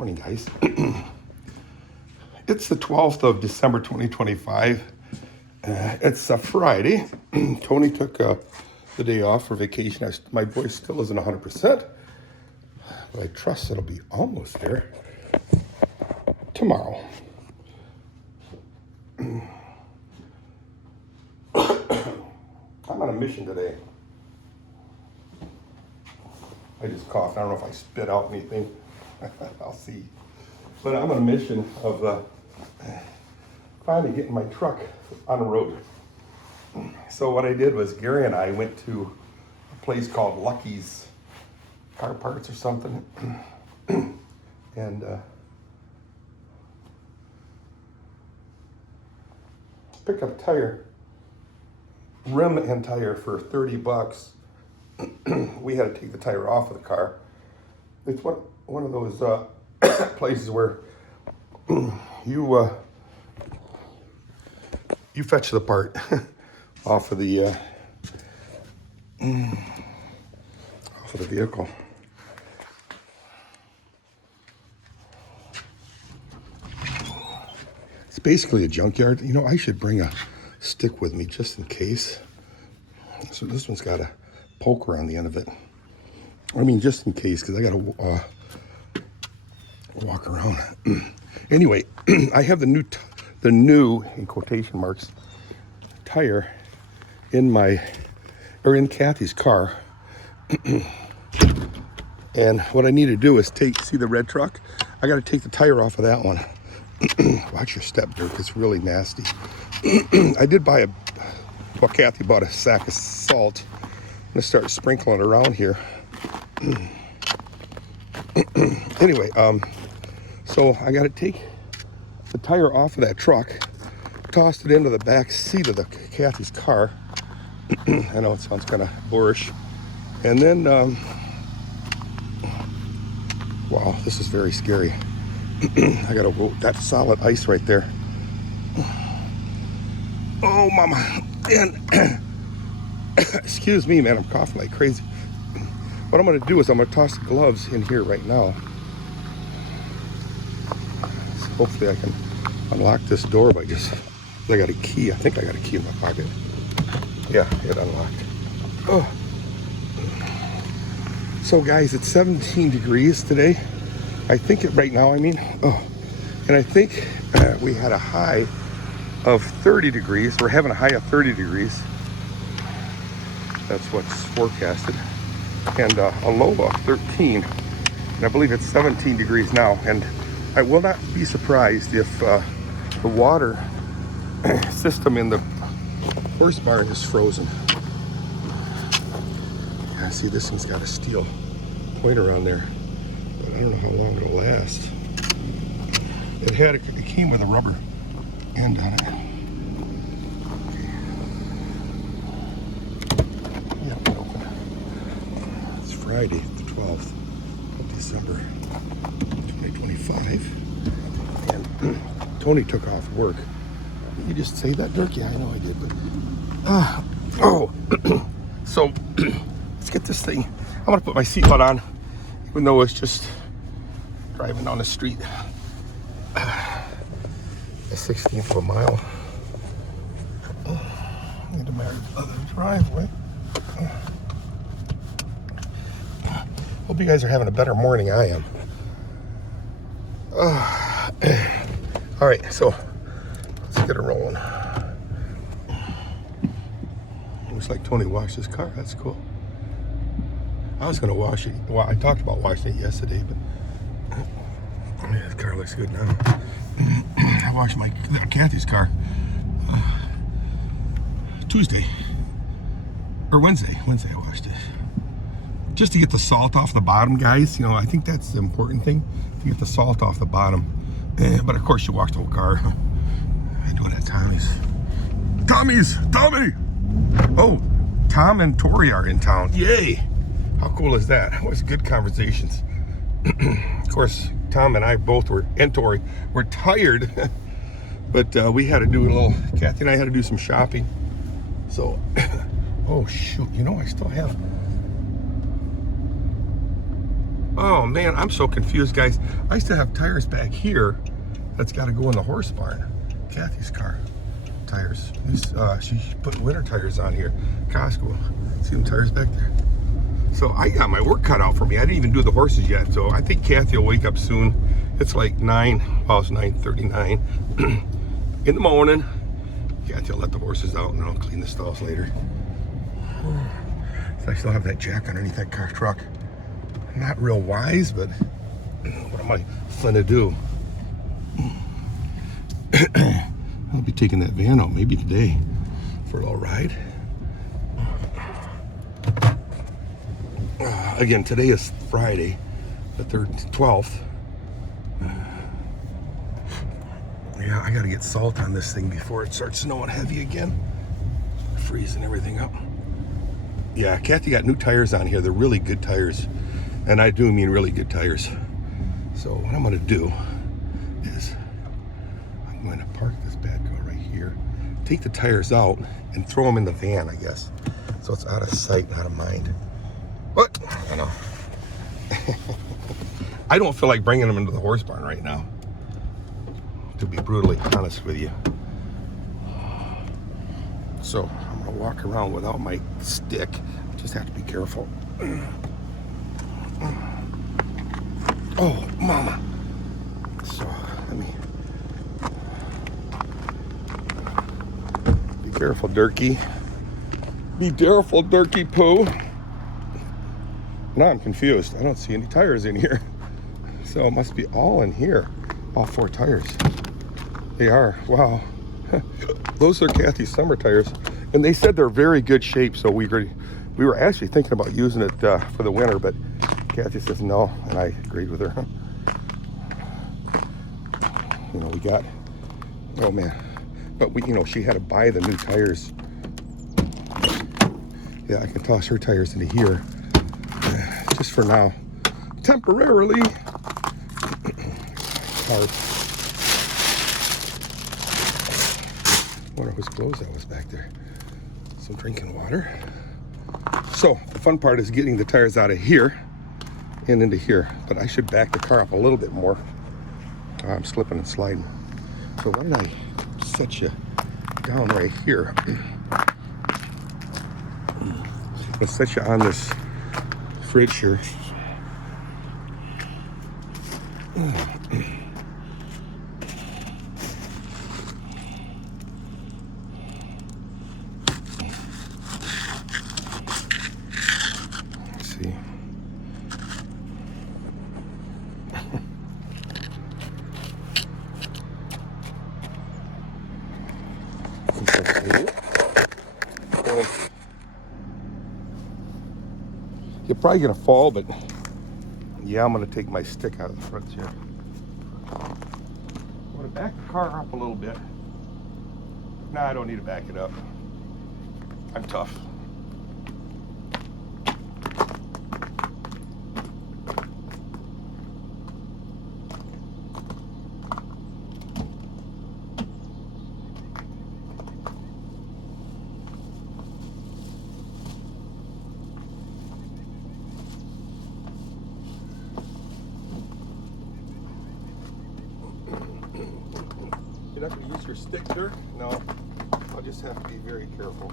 Morning, guys. It's the 12th of December 2025. It's a Friday. Tony took the day off for vacation. My voice still isn't 100%, but I trust it'll be almost there tomorrow. I'm on a mission today. I just coughed. I don't know if I spit out anything. I'll see. But I'm on a mission of finally getting my truck on the road. So what I did was Gary and I went to a place called Lucky's Car Parts or something. And picked up a tire, rim and tire for $30. We had to take the tire off of the car. It's one of those places where you fetch the part off of the vehicle. It's basically a junkyard. You know, I should bring a stick with me just in case. So this one's got a poker on the end of it. I mean, just in case, because I got to walk around. Anyway, I have the new in quotation marks tire in in Kathy's car. And what I need to do is see the red truck. I got to take the tire off of that one. Watch your step, Dirk. It's really nasty. I did buy Kathy bought a sack of salt. I'm gonna start sprinkling it around here. Anyway, so I got to take the tire off of that truck, tossed it into the back seat of Kathy's car. I know it sounds kind of boorish. And then, wow, this is very scary. I got to, that's solid ice right there. Oh, mama. And excuse me, man, I'm coughing like crazy. What I'm going to do is I'm going to toss the gloves in here right now. So hopefully I can unlock this door by I got a key. I think I got a key in my pocket. Yeah, it unlocked. Oh. So guys, it's 17 degrees today. I think right now, and I think we had a high of 30 degrees. We're having a high of 30 degrees. That's what's forecasted. And a low of 13. And I believe it's 17 degrees now. And I will not be surprised if the water system in the horse barn is frozen. Yeah, see, this thing's got a steel pointer on there. But I don't know how long it'll last. It came with a rubber end on it. Friday, the 12th of December, 2025. And Tony took off work. Did you just say that, Dirk? Yeah, I know I did. But so let's get this thing. I'm gonna put my seatbelt on, even though it's just driving down the street a 16th of a mile into my other driveway. Hope you guys are having a better morning I am. All right, so let's get it rolling. Looks like Tony washed his car. That's cool. I was gonna wash it. Well, I talked about washing it yesterday, but yeah, this car looks good now. I washed my little Kathy's car Tuesday or Wednesday. Wednesday I washed it. Just to get the salt off the bottom, guys. You know, I think that's the important thing, to get the salt off the bottom. But of course, you wash the whole car. I do it at Tommy's. Tommy! Oh, Tom and Tori are in town. Yay! How cool is that? It was good conversations. Of course, Tom and I both and Tori were tired, but we had to do a little, Kathy and I had to do some shopping. So, oh shoot, you know, I still have Oh man, I'm so confused, guys. I used to have tires back here that's got to go in the horse barn. Kathy's car tires. She put winter tires on here. Costco. See them tires back there? So I got my work cut out for me. I didn't even do the horses yet. So I think Kathy will wake up soon. It's like 9, well, it's 9:39 in the morning. Kathy will let the horses out and I'll clean the stalls later. So I still have that jack underneath that car truck. Not real wise, but what am I fun to do? I'll be taking that van out maybe today for a little ride. Again, today is Friday, the 12th. Yeah, I gotta get salt on this thing before it starts snowing heavy again. Freezing everything up. Yeah, Kathy got new tires on here. They're really good tires. And I do mean really good tires. So what I'm gonna do is I'm going to park this bad girl right here, take the tires out and throw them in the van, I guess. So it's out of sight and out of mind. What? I don't know. I don't feel like bringing them into the horse barn right now, to be brutally honest with you. So I'm gonna walk around without my stick. Just have to be careful. Oh, mama. So let me be careful, Dirky. Be careful, Dirky Poo. Now I'm confused. I don't see any tires in here. So it must be all in here. All 4 tires. They are. Wow. Those are Kathy's summer tires. And they said they're very good shape. So we were actually thinking about using it for the winter. But Kathy says no. And I agreed with her. You know, we got... Oh, man. But, she had to buy the new tires. Yeah, I can toss her tires into here. Just for now. Temporarily. Hard. Wonder whose clothes that was back there. Some drinking water. So, the fun part is getting the tires out of here and into here. But I should back the car up a little bit more. I'm slipping and sliding. So why don't I set you down right here? Let's set you on this fridge here. Let's see. You're probably gonna fall, but yeah, I'm gonna take my stick out of the front here. I'm gonna back the car up a little bit. No, I don't need to back it up. I'm tough. You're not going to use your stick, Dirk? No. I'll just have to be very careful.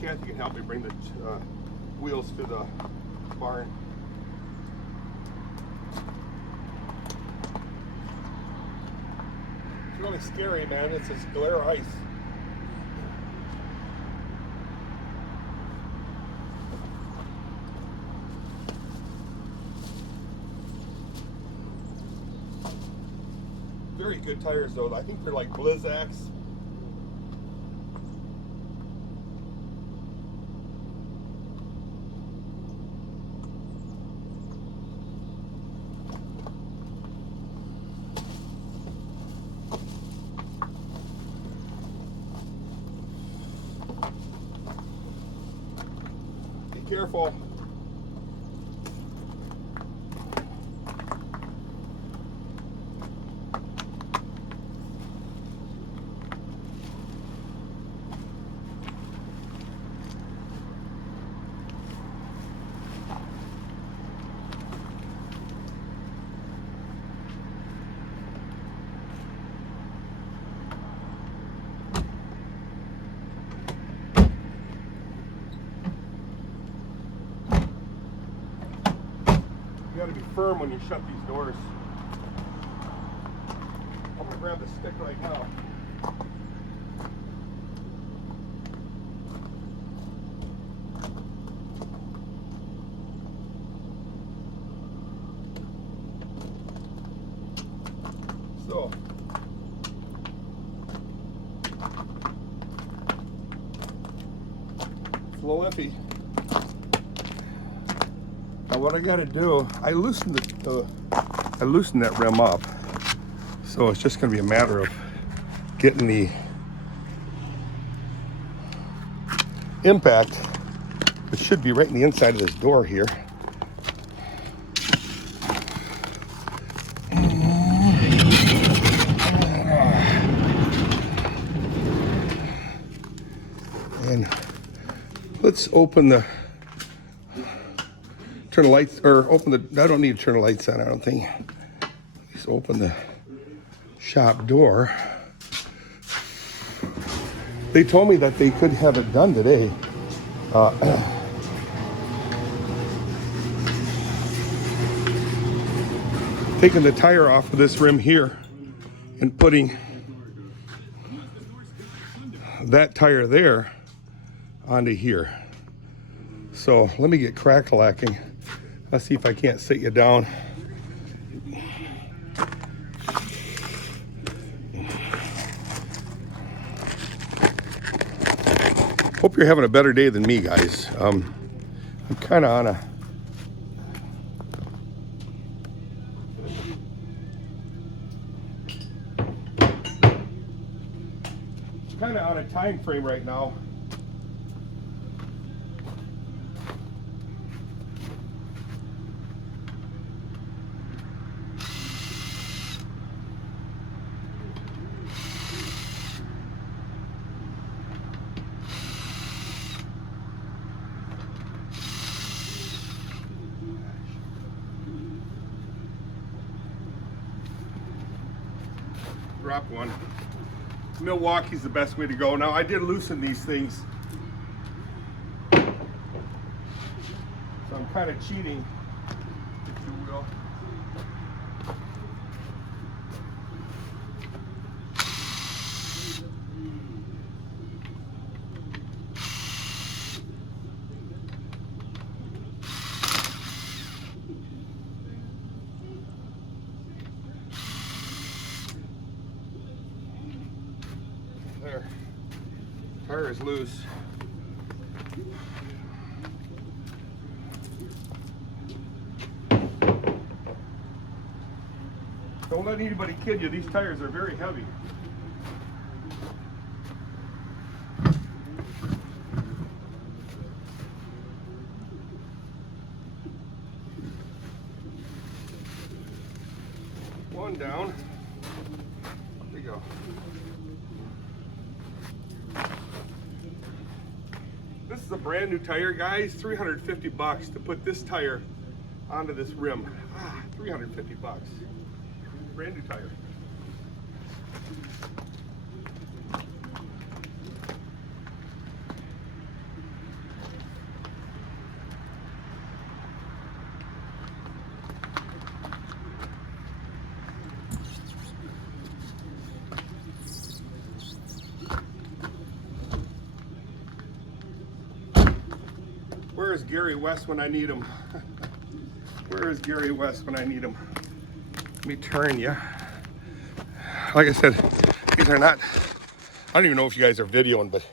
Kathy can help me bring the wheels to the barn. It's really scary, man. It's this glare ice. Very good tires, though. I think they're like Blizzaks. Careful. You gotta be firm when you shut these doors. I'm gonna grab the stick right now. So, it's a little iffy. Now what I got to do, I loosened that rim up, so it's just going to be a matter of getting the impact, which should be right in the inside of this door here. And let's open the turn the lights, or open the, I don't need to turn the lights on, I don't think. Just open the shop door. They told me that they could have it done today. Taking the tire off of this rim here and putting that tire there onto here. So let me get crack-lacking. Let's see if I can't sit you down. Hope you're having a better day than me, guys. I'm kind of on a time frame right now. Drop one. Milwaukee's the best way to go. Now I did loosen these things, so I'm kind of cheating, if you will. There, tire is loose. Don't let anybody kid you, these tires are very heavy. One down. There we go. This is a brand new tire, guys. 350 bucks to put this tire onto this rim. 350 bucks. Brand new tire. Where is Gary West when I need him? Where is Gary West when I need him? Let me turn you. Like I said, these are not, I don't even know if you guys are videoing, but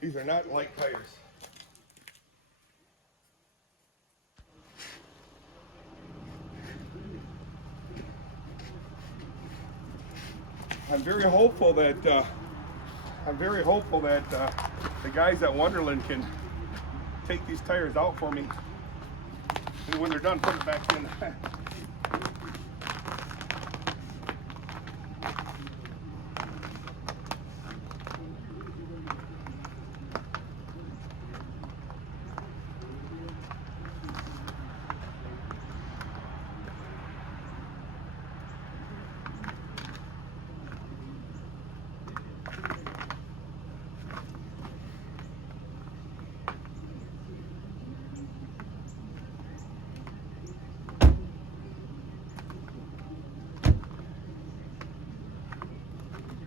these are not light tires. I'm very hopeful that the guys at Wonderland can take these tires out for me. And when they're done, put it back in.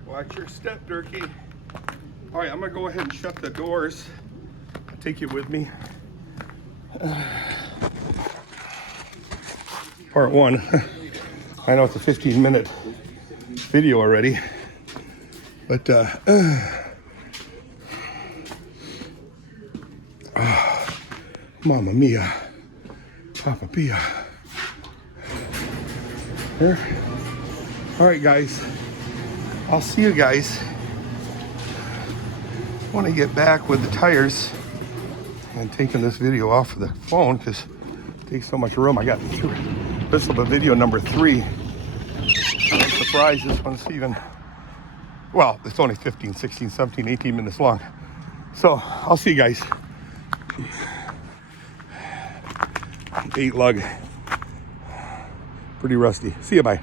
Watch your step, Dirky. All right, I'm gonna go ahead and shut the doors. I'll take you with me. Part one. I know it's a 15-minute video already, but Mamma mia, Papa Pia. Here. All right, guys. I'll see you guys when I get back with the tires and taking this video off of the phone because it takes so much room. I got through. This will be video number 3. I'm surprised this one's even, well, it's only 15, 16, 17, 18 minutes long. So I'll see you guys. 8 lug. Pretty rusty. See you, bye.